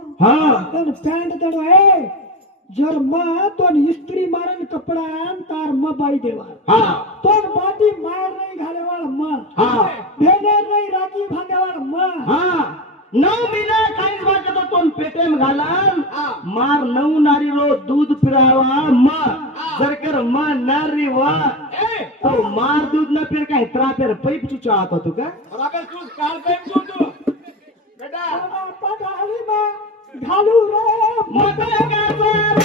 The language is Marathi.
हाँ तन पैंट तनो ए जर मां तो इस्त्री मारन कपड़ा तार मां बाई देवा हाँ तो बाटी मार नहीं घाले वाला मां हाँ भेनेर नहीं राखी भांगे वाला मां हाँ 9 महिना काहीच वाटत तो पेटेम घालान मार 9 नारी रो दूध पिरावा मां जर कर मां नारी वा तो मार दूध न फिर काय त्रा फिर पैप चुचा आता तू का बराबर तू काल पैप तू बेटा पटाली मां घालू रे मत का